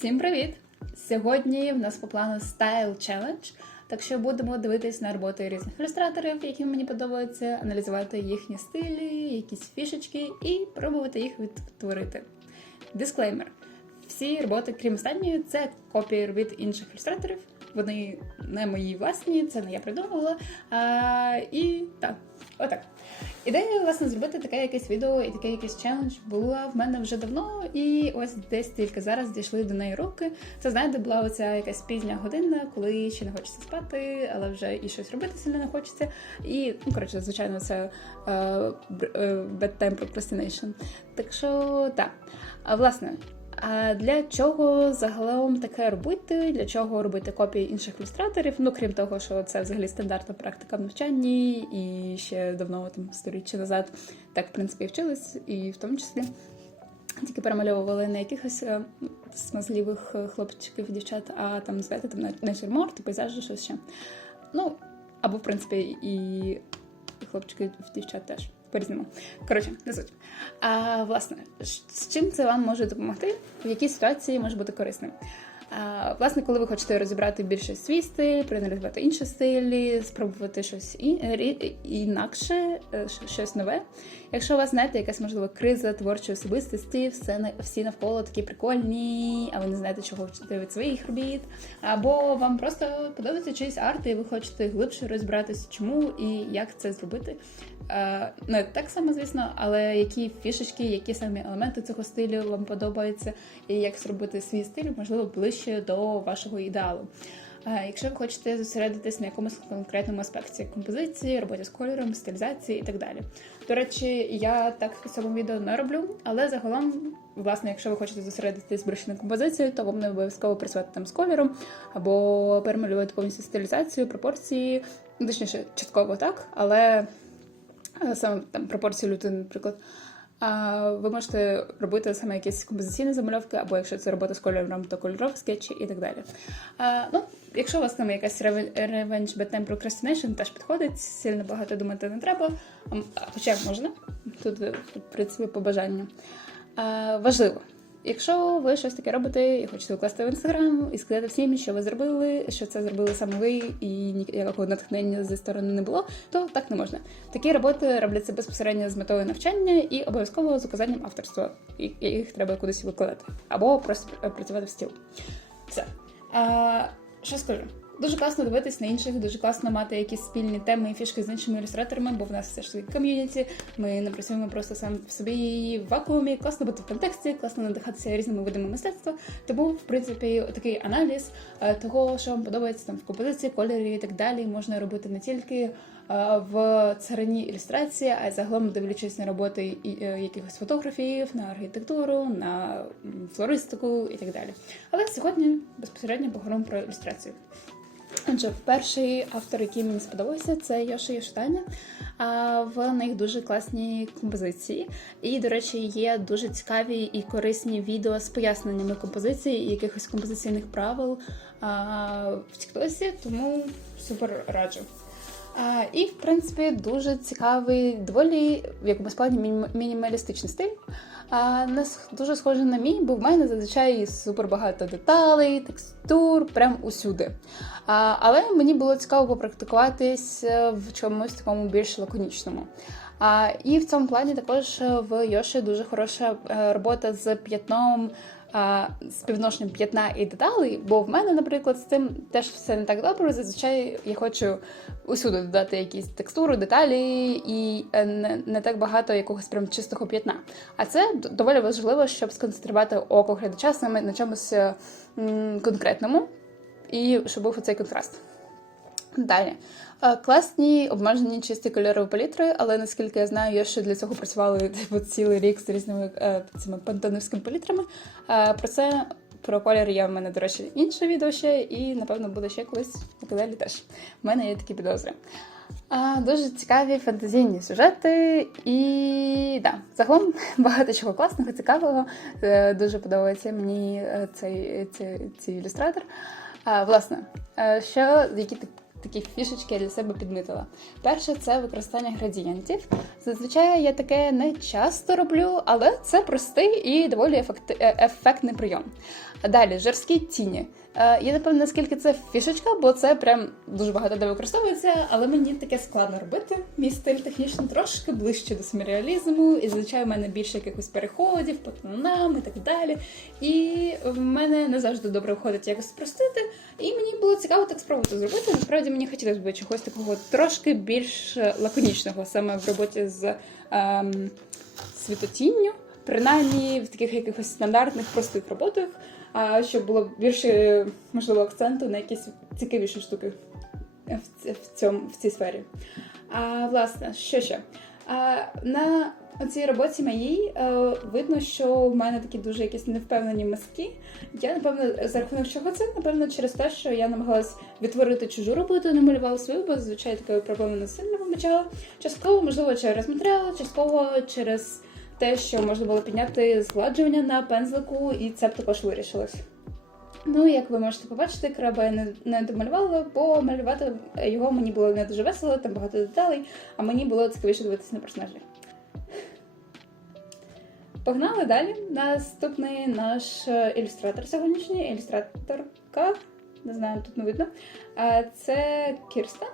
Всім привіт! Сьогодні в нас по плану Style Challenge, так що будемо дивитись на роботи різних ілюстраторів, які мені подобаються, аналізувати їхні стилі, якісь фішечки і пробувати їх відтворити. Дисклеймер: всі роботи, крім останньої, це копії від інших ілюстраторів. Вони не мої власні, це не я придумала. А, і так, отак. Ідея, власне, зробити таке якесь відео і такий якийсь челендж була в мене вже давно, і ось десь тільки зараз дійшли до неї руки. Це знаєте, була оця якась пізня година, коли ще не хочеться спати, але вже і щось робити сильно не хочеться. І, ну коротше, звичайно, це е, bedtime procrastination. Так що так. А власне. А для чого загалом таке робити? Для чого робити копії інших ілюстраторів? Ну крім того, що це взагалі стандартна практика в навчанні, і ще давно там сторіччя назад так в принципі вчились, і в тому числі тільки перемальовували не якихось е, смазливих е, хлопчиків і дівчат, а там знаєте, там на- натюрморти, пейзажі, щось ще. Ну або в принципі і хлопчики дівчат теж по-різному. Коротше, не суть. А власне, з чим це вам може допомогти? В якій ситуації може бути корисним? Власне, коли ви хочете розібрати більше свій стиль, проаналізувати інші стилі, спробувати щось інакше, е, щось нове. Якщо у вас знаєте, якась можливо криза творчої особистості, все всі навколо такі прикольні, а ви не знаєте, чого вчити від своїх робіт, або вам просто подобається чийсь арт, і ви хочете глибше розібратися, чому і як це зробити. Не так само, звісно, але які фішечки, які самі елементи цього стилю вам подобаються, і як зробити свій стиль, можливо, ближче до вашого ідеалу. Е, Якщо ви хочете зосередитись на якомусь конкретному аспекті композиції, роботі з кольором, стилізації і так далі. До речі, я так в цьому відео не роблю, але загалом, власне, якщо ви хочете зосередитись більше на композиції, то вам не обов'язково працювати там з кольором або перемалювати повністю стилізацію, пропорції, ну, точніше, частково так, але е, саме там пропорції людини, наприклад. Ви можете робити саме якісь композиційні замальовки, або якщо це робота з кольором, то кольорові скетчі і так далі. Ну, якщо у вас там якась Revenge Bedtime Procrastination, теж підходить, сильно багато думати не треба. Хоча можна, тут, тут в принципі, по бажанню. Важливо. Якщо ви щось таке робите і хочете вкласти в інстаграм і сказати всім, що ви зробили, що це зробили саме ви, і ніякого натхнення зі сторони не було, то так не можна. Такі роботи робляться безпосередньо з метою навчання і обов'язково з указанням авторства. І їх треба кудись викладати або просто працювати в стіл. Все. А, що скажу? Дуже класно дивитись на інших, дуже класно мати якісь спільні теми і фішки з іншими ілюстраторами, бо в нас все ж таки ком'юніті. Ми не працюємо просто сам в собі в вакуумі. Класно бути в контексті, класно надихатися різними видами мистецтва. Тому, в принципі, такий аналіз е, того, що вам подобається там в композиції, кольорі і так далі, можна робити не тільки е, в царині ілюстрації, а й загалом дивлячись на роботи і, е, якихось фотографів, на архітектуру, на флористику і так далі. Але сьогодні безпосередньо поговоримо про ілюстрацію. Отже, перший автор, який мені сподобався, це Йоши Йоштайна. В них дуже класні композиції. І, до речі, є дуже цікаві і корисні відео з поясненнями композиції і якихось композиційних правил в Тіктосі, тому супер раджу. І, в принципі, дуже цікавий, доволі в якомусь плані мінімалістичний стиль. Не дуже схожий на мій, бо в мене зазвичай супер багато деталей, текстур, прям усюди. Але мені було цікаво попрактикуватись е, в чомусь такому більш лаконічному. І в цьому плані також е, в Йоші дуже хороша е, робота з п'ятном. Співношенням п'ятна і деталей, бо в мене, наприклад, з цим теж все не так добре. Зазвичай я хочу усюди додати якісь текстури, деталі і е, не, не так багато якогось прям чистого п'ятна. А це доволі важливо, щоб сконцентрувати око глядача саме на чомусь е, конкретному, і щоб був цей контраст. Далі. Е, Класні обмежені чисті кольорові палітри, але наскільки я знаю, я ще для цього працювала типу, цілий рік з різними е, цими пантонівськими палітрами. Е, Про це про колір є в мене, до речі, інше відео ще, і напевно буде ще колись на теж. У мене є такі підозри. А, дуже цікаві фантазійні сюжети, і да, загалом багато чого класного, цікавого. Дуже подобається мені цей, цей, цей ілюстратор. А, власне, що які такі фішечки для себе підмітила. Перше це використання градієнтів. Зазвичай я таке не часто роблю, але це простий і доволі е, ефектний прийом. Далі жорсткі тіні. Е, Я не певна, наскільки це фішечка, бо це прям дуже багато де використовується, але мені таке складно робити. Мій стиль технічно трошки ближче до семіреалізму, і зазвичай в мене більше якихось переходів по тонам і так далі. І в мене не завжди добре виходить якось спростити. І мені було цікаво так спробувати зробити. Насправді мені хотілося б чогось такого трошки більш лаконічного саме в роботі з ем, світотінню, принаймні в таких якихось стандартних простих роботах, щоб було більше можливо акценту на якісь цікавіші штуки в, цьому в цій сфері. А власне, що ще? А, на цій роботі моїй е, видно, що в мене такі дуже якісь невпевнені мазки. Я напевно за рахунок чого це? Напевно, через те, що я намагалась відтворити чужу роботу, не малювала свою, бо зазвичай такою проблемою не сильно помічала. Частково, можливо, через матеріал, частково через те, що можна було підняти згладжування на пензлику, і це б також вирішилось. Ну, як ви можете побачити, краба я не, не домалювала, бо малювати його мені було не дуже весело, там багато деталей, а мені було цікавіше дивитися на персонажів. Погнали далі. Наступний наш е, ілюстратор сьогоднішній, ілюстраторка, не знаю, тут не видно. Це Кірста.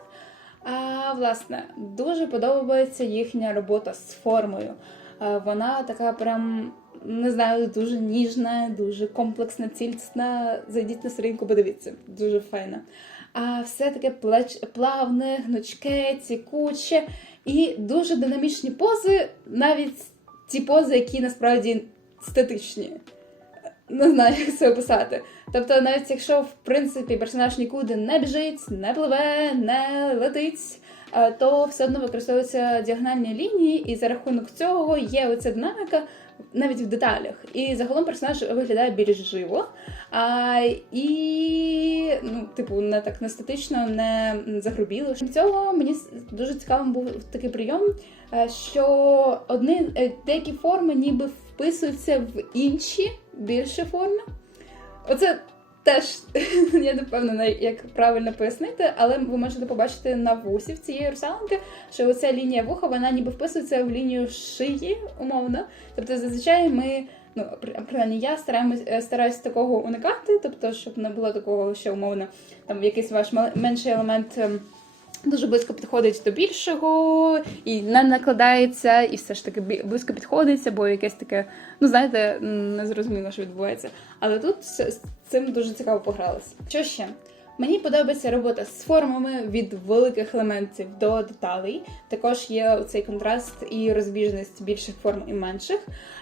А, власне, дуже подобається їхня робота з формою. А, Вона така прям, не знаю, дуже ніжна, дуже комплексна, цілісна. Зайдіть на сторінку, подивіться, дуже файна. А все таке плеч, плавне, гнучке, цікуче і дуже динамічні пози, навіть ті пози, які насправді статичні. Не знаю, як це описати. Тобто, навіть якщо в принципі персонаж нікуди не біжить, не пливе, не летить, е, то все одно використовуються діагональні лінії, і за рахунок цього є оця динаміка навіть в деталях. І загалом персонаж виглядає більш живо. А, і, ну, типу, не так не статично, не загрубіло. Крім цього, мені дуже цікавим був такий прийом, е, що одні е, деякі форми ніби вписуються в інші більше форми. Оце теж я не впевнена, як правильно пояснити, але ви можете побачити на вусі в цієї русалонки, що оця лінія вуха, вона ніби вписується в лінію шиї, умовно. Тобто, зазвичай ми, ну при- принаймні я стараюсь, е, стараюсь такого уникати, тобто, щоб не було такого, що умовно там якийсь ваш менший елемент. Дуже близько підходить до більшого і не накладається, і все ж таки близько підходиться, бо якесь таке, ну знаєте, незрозуміло, що відбувається. Але тут з цим дуже цікаво погралися. Що ще? Мені подобається робота з формами від великих елементів до деталей. Також є цей контраст і розбіжність більших форм і менших.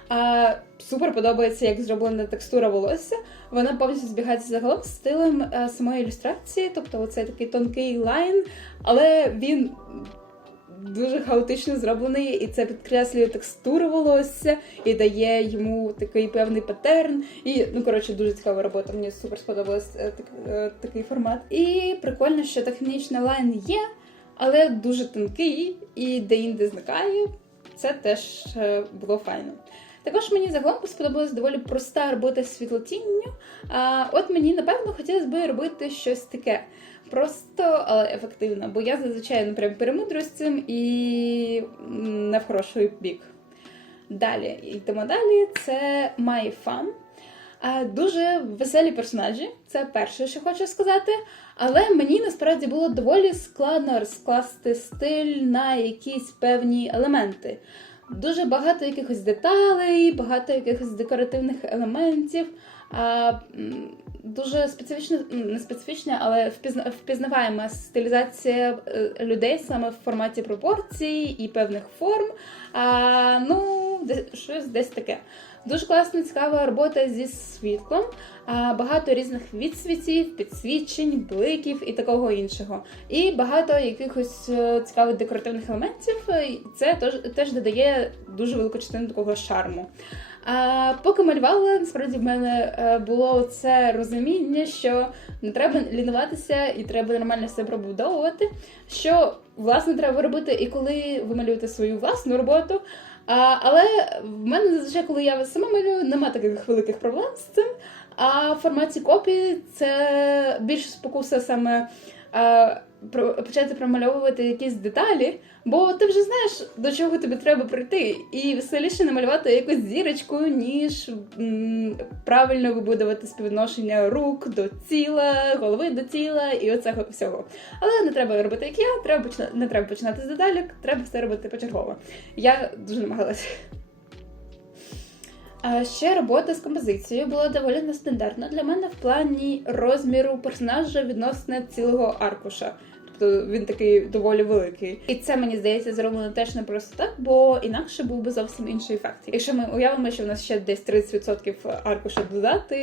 А, супер подобається, як зроблена текстура волосся. Вона повністю збігається загалом з стилем е, самої ілюстрації, тобто оцей такий тонкий лайн, але він дуже хаотично зроблений, і це підкреслює текстуру волосся і дає йому такий певний патерн. І ну коротше, дуже цікава робота. Мені супер сподобалась е, так, е, такий формат. І прикольно, що технічний лайн є, але дуже тонкий і де-інде зникає. Це теж е, було файно. Також мені загалом сподобалась доволі проста робота з світлотінню. А от мені напевно хотілося б робити щось таке. Просто, але ефективно, бо я зазвичай ну, прям перемудрю з цим і не в хороший бік. Далі, йдемо далі. Це My Fun. Дуже веселі персонажі, це перше, що хочу сказати. Але мені насправді було доволі складно розкласти стиль на якісь певні елементи. Дуже багато якихось деталей, багато якихось декоративних елементів. М, дуже специфічна, не специфічна, але впізна, впізнаваєма стилізація е, людей саме в форматі пропорцій і певних форм. А, ну, де, щось десь таке. Дуже класна, цікава робота зі світлом, а, багато різних відсвітів, підсвічень, бликів і такого іншого. І багато якихось е, цікавих декоративних елементів. е, Це теж, теж додає дуже велику частину такого шарму. А поки малювала, насправді в мене е, було це розуміння, що не треба лінуватися і треба нормально все пробудовувати. Що власне треба робити і коли ви малюєте свою власну роботу. А, але в мене зазвичай, коли я сама малюю, нема таких великих проблем з цим. А в форматі копії це більше спокуса саме е, про- почати промальовувати якісь деталі, бо ти вже знаєш, до чого тобі треба прийти. І веселіше намалювати якусь зірочку, ніж м, правильно вибудувати співвідношення рук до тіла, голови до тіла і оцього всього. Але не треба робити як я, треба почина... не треба починати з деталек, треба все робити почергово. Я дуже намагалася. Ще робота з композицією була доволі нестандартна для мене в плані розміру персонажа відносно цілого аркуша. Тобто він такий доволі великий. І це мені здається зроблено теж не просто так, бо інакше був би зовсім інший ефект. Якщо ми уявимо, що в нас ще десь 30% аркуша додати,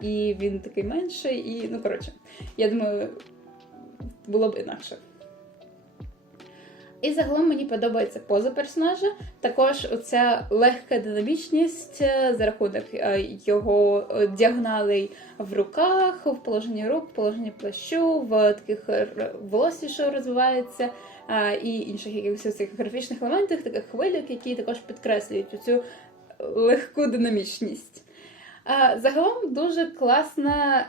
і він такий менший, і ну коротше, я думаю, було б інакше. І загалом мені подобається поза персонажа. Також оця легка динамічність е, за рахунок е, його е, діагоналей в руках, в положенні рук, в положенні плащу, в таких волосі, що розвивається, і інших якихось цих графічних елементах, таких хвилях, які також підкреслюють цю легку динамічність. Загалом дуже класна.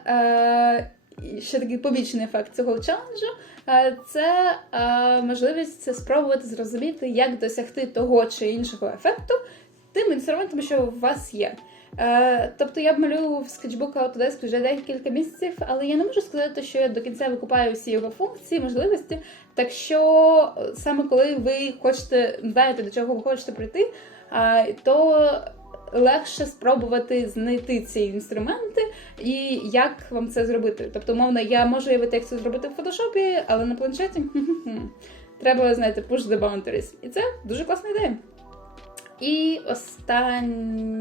Ще такий побічний ефект цього челенджу Е, це е, можливість спробувати зрозуміти, як досягти того чи іншого ефекту тим інструментом, що у вас є. Е, Тобто я б малюю в скетчбук Autodesk вже декілька місяців, але я не можу сказати, що я до кінця викупаю всі його функції, можливості. Так що саме коли ви хочете знаєте, до чого ви хочете прийти, то легше спробувати знайти ці інструменти і як вам це зробити. Тобто, умовно, я можу уявити, як це зробити в фотошопі, але на планшеті треба, знаєте, push the boundaries. І це дуже класна ідея. І останній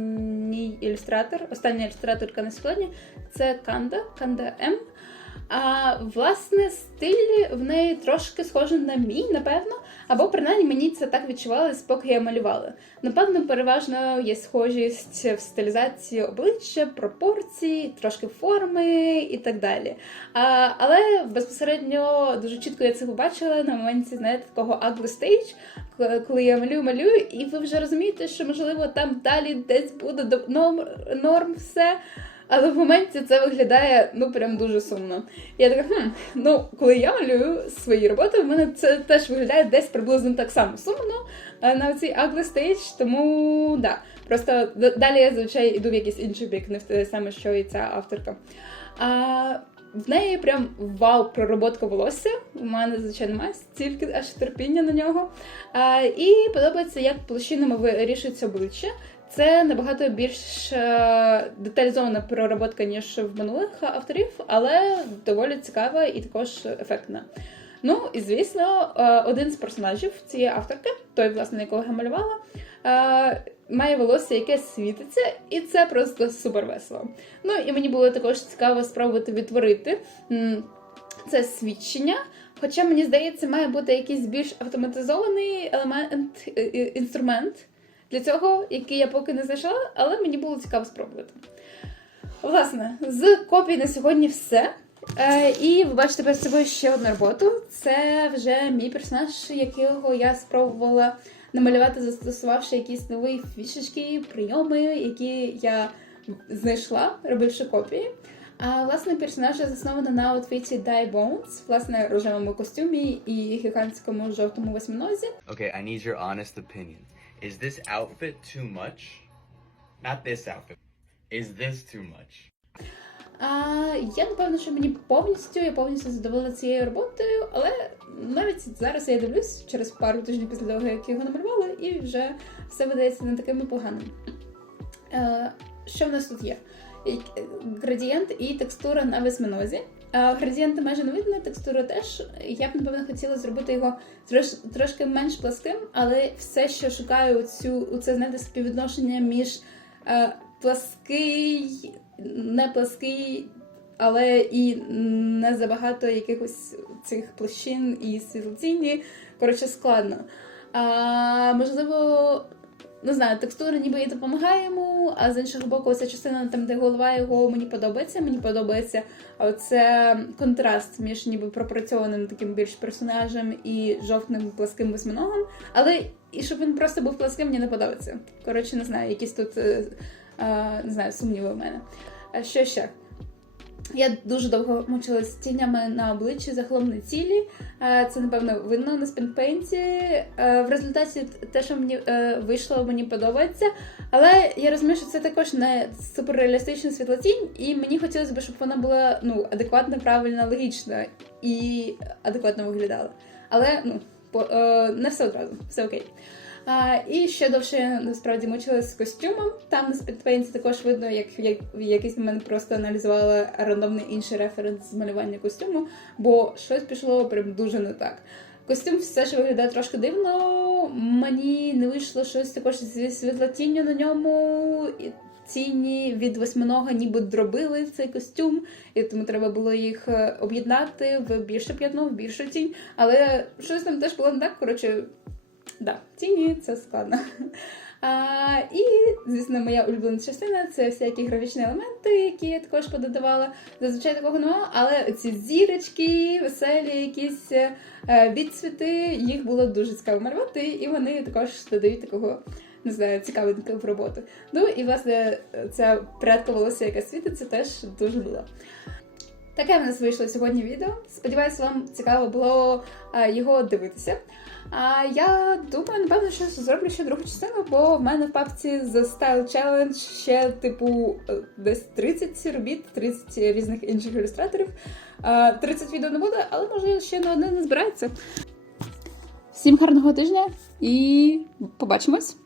ілюстратор, остання ілюстраторка на сьогодні це Канда, Канда М. А власне, стиль в неї трошки схожий на мій, напевно, або принаймні мені це так відчувалось, поки я малювала. Напевно, переважно є схожість в стилізації обличчя, пропорцій, трошки форми і так далі. А, але безпосередньо дуже чітко я це побачила на моменті, знаєте, такого ugly stage, коли я малюю, малюю, і ви вже розумієте, що можливо там далі десь буде норм, норм все. Але в моменті це виглядає ну прям дуже сумно. Я така, хм, ну коли я малюю свої роботи, в мене це теж виглядає десь приблизно так само сумно е, на ugly stage, тому да. Просто далі я зазвичай йду в якийсь інший бік, не в те саме, що і ця авторка. А, в неї прям вау пророботка волосся. У мене, звичайно, немає стільки аж терпіння на нього. А, і подобається, як площинами вирішується обличчя. Це набагато більш е, деталізована пророботка, ніж в минулих авторів, але доволі цікава і також ефектна. Ну і звісно, е, один з персонажів цієї авторки, той, власне, якого я малювала, е, має волосся, яке світиться, і це просто супер весело. Ну і мені було також цікаво спробувати відтворити це свідчення. Хоча мені здається, має бути якийсь більш автоматизований елемент інструмент для цього, який я поки не знайшла, але мені було цікаво спробувати. Власне, з копій на сьогодні все. Е, і ви бачите перед собою ще одну роботу. Це вже мій персонаж, якого я спробувала намалювати, застосувавши якісь нові фішечки, прийоми, які я знайшла, робивши копії. А власне персонажа заснована на аутфіті Die Bones, власне, рожевому костюмі і гігантському жовтому восьминозі. Okay, I need your honest opinion. Is this outfit too much? Not this outfit. Is this too much? А, я напевно, що мені повністю я повністю задоволена цією роботою, але навіть зараз я дивлюсь через пару тижнів після того, як його намалювала, і вже все видається не таким і поганим. Е, що в нас тут є? Е, Градієнт і текстура на восьминозі. Е, Градієнти майже не видно, текстура теж. Я б, напевно, хотіла зробити його трош, трошки менш пласким, але все, що шукаю, цю, це знаєте, співвідношення між е, плаский, не плаский, але і не забагато якихось цих площин і світлоцінні. Коротше, складно. А, можливо, не знаю, текстура ніби і допомагає йому, а з іншого боку, ця частина, там, де голова його мені подобається. Мені подобається оце контраст між ніби пропрацьованим таким більш персонажем і жовтним пласким восьминогом. Але і щоб він просто був пласким, мені не подобається. Коротше, не знаю, якісь тут е, е, не знаю, сумніви в мене. А що ще? Я дуже довго мучилась з тінями на обличчі, загалом на цілі. Е, Це, напевно, видно на спінпейнті. Е, В результаті те, що мені е, вийшло, мені подобається. Але я розумію, що це також не суперреалістична світлотінь, і мені хотілося б, щоб вона була ну, адекватна, правильна, логічна і адекватно виглядала. Але ну, не все одразу, все окей. А, і ще довше насправді мучилась з костюмом. Там на спідпейнті також видно, як, як в якийсь момент просто аналізувала рандомний інший референс з малювання костюму, бо щось пішло прям дуже не так. Костюм все ж виглядає трошки дивно. Мені не вийшло щось також зі світлотінню на ньому. І Тіні від восьминога ніби дробили цей костюм, і тому треба було їх е, об'єднати в більше п'ятно, в більшу тінь. Але щось там теж було не так. Коротше, да, тіні це складно. А, і, звісно, моя улюблена частина це всякі графічні елементи, які я також пододавала. Зазвичай такого немає, але ці зірочки, веселі, якісь е, відсвіти, їх було дуже цікаво малювати, і вони також додають такого. Не знаю, цікавинка в роботу. Ну і власне ця прядка волосся, яка світиться, теж дуже мила. Таке в нас вийшло сьогодні відео. Сподіваюся, вам цікаво було е, його дивитися. А я думаю, напевно, що зроблю ще другу частину, бо в мене в папці The Style Challenge ще, типу, е, десь 30 робіт, 30 різних інших ілюстраторів. Е, 30 відео не буде, але може ще на одне не збирається. Всім гарного тижня і побачимось!